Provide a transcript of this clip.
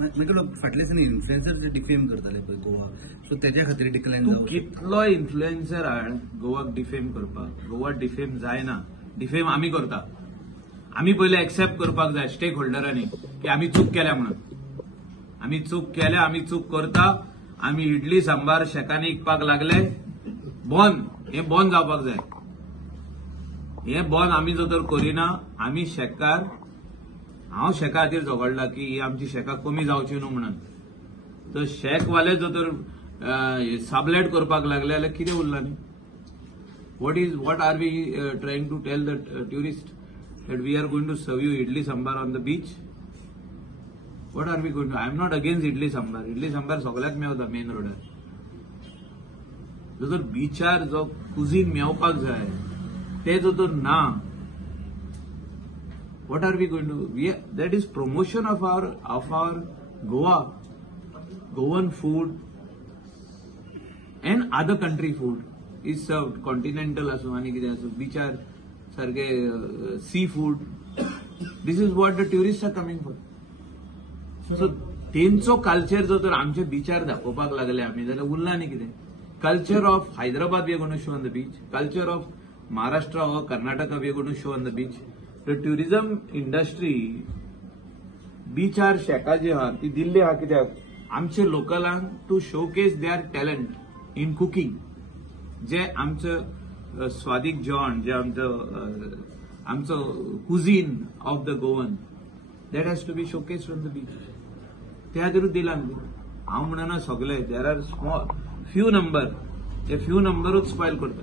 मागीर फाटल्या दिसांनी इन्फ्लुएन्सर जे डिफेम करताले पळय गोवा, सो तेज्या खातीर डिक्लायन तूं जावं कितलो इन्फ्लुएन्सर हाड गोवाक डिफेम करपाक. गोवा डिफेम जायना. डिफेम आमी करता. आमी पयले एक्सेप्ट करपाक जाय स्टेक होल्डरांनी की आमी चूक केल्या म्हणून. आमी चूक केल्या, आमी चूक करता. आमी इडली सांबार शेकांनी विकपाक लागले. बंद. हें बंद जावपाक जाय. हें बंद आमी जर तर करिना, आमी शेकार, हांव शेका खातीर झगडला की ही आमची शेकां कमी जावची न्हू म्हणून. तर शेकवाले जर तर साबलेट करपाक लागले जाल्यार कितें उरलां न्ही. what are we trying to tell the tourist that we are going to serve you idli sambar on the beach? What are we going to? I am not against idli sambar. Idli sambar सगळ्याक Mewat main रोडार. जर बीचार जो cuisine मेवपाक जाय ते जर तर ना, what are we going to? That is promotion of our Goa, Goan food and other country food is served. Continental असो आणि कितें असो, बीचार सारखे seafood. This is what the tourists are coming for. So तेंचो culture जर तर आमच्या बीचार दाखोवपाक लागले आमी जाल्यार उरला न्ही कितें. Culture of Hyderabad we are going to show on the beach. Culture of Maharashtra or Karnataka we are going to show on the beach. The tourism industry बीचार शेकां जी आहा ती दिल्ली आहा कित्याक आमचे लोकलांक to showcase their talent in cooking. जे आमचं स्वादिक जेवण, जे आमचं cuisine of the Goan, that has to be showcased on the beach. ते खातीरूच दिला न्ही. हांव म्हणना सगळे, there are small few number, ते फ्यू नंबरूच स्पॉयल करता.